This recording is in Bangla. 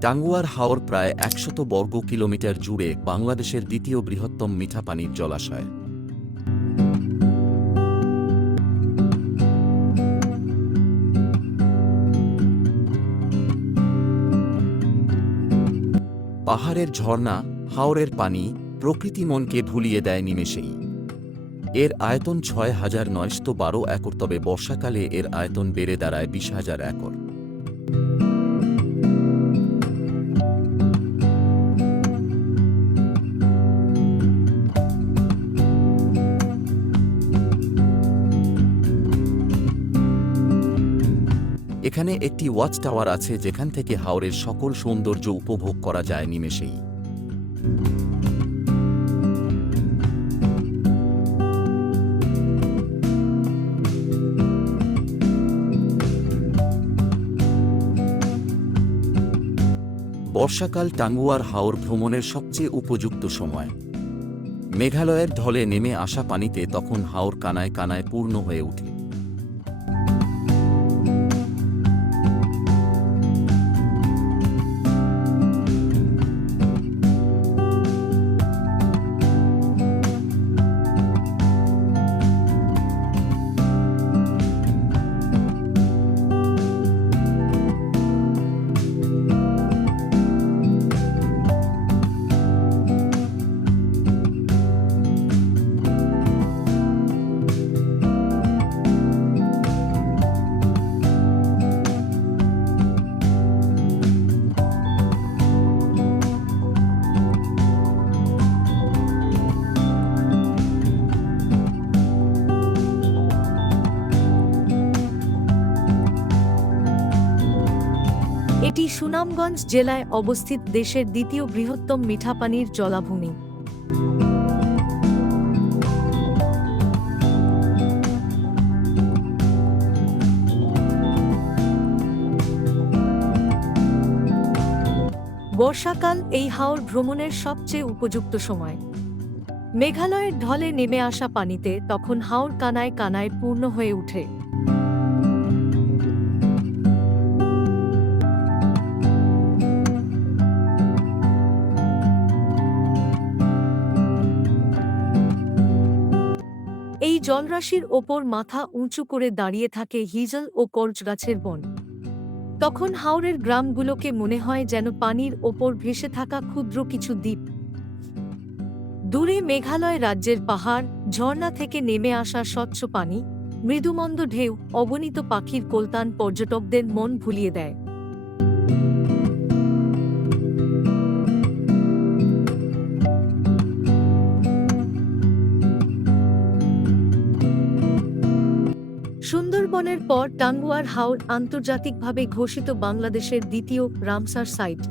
টাঙ্গুয়ার হাওর প্রায় একশত বর্গ কিলোমিটার জুড়ে বাংলাদেশের দ্বিতীয় বৃহত্তম মিঠা পানির জলাশয়। পাহাড়ের ঝর্ণা, হাওরের পানি প্রকৃতি মনকে ভুলিয়ে দেয় নিমেষেই। এর আয়তন ছয় হাজার নয়শত বারো একর, তবে বর্ষাকালে এর আয়তন বেড়ে দাঁড়ায় বিশ হাজার একর। এখানে একটি ওয়াচ টাওয়ার আছে যেখান থেকে হাওরের সকল সৌন্দর্য উপভোগ করা যায় নিমেষেই। বর্ষাকাল টাঙ্গুয়ার হাওর ভ্রমণের সবচেয়ে উপযুক্ত সময়। মেঘালয়ের ঢলে নেমে আসা পানিতে তখন হাওর কানায় কানায় পূর্ণ হয়ে ওঠে। এটি সুনামগঞ্জ জেলায় অবস্থিত দেশের দ্বিতীয় বৃহত্তম মিঠাপানির জলাভূমি। বর্ষাকাল এই হাওর ভ্রমণের সবচেয়ে উপযুক্ত সময়। মেঘালয়ের ঢলে নেমে আসা পানিতে তখন হাওর কানায় কানায় পূর্ণ হয়ে ওঠে। জলরাশির ওপর মাথা উঁচু করে দাঁড়িয়ে থাকে হিজল ও করচ গাছের বন। তখন হাওরের গ্রামগুলোকে মনে হয় যেন পানির ওপর ভেসে থাকা ক্ষুদ্র কিছু দ্বীপ। দূরে মেঘালয় রাজ্যের পাহাড়, ঝর্ণা থেকে নেমে আসা স্বচ্ছ পানি, মৃদুমন্দ ঢেউ অগণিত পাখির কোলতান পর্যটকদের মন ভুলিয়ে দেয়। সুন্দরবনের পর টাঙ্গুয়ার হাওর আন্তর্জাতিকভাবে ঘোষিত বাংলাদেশের দ্বিতীয় রামসার সাইট।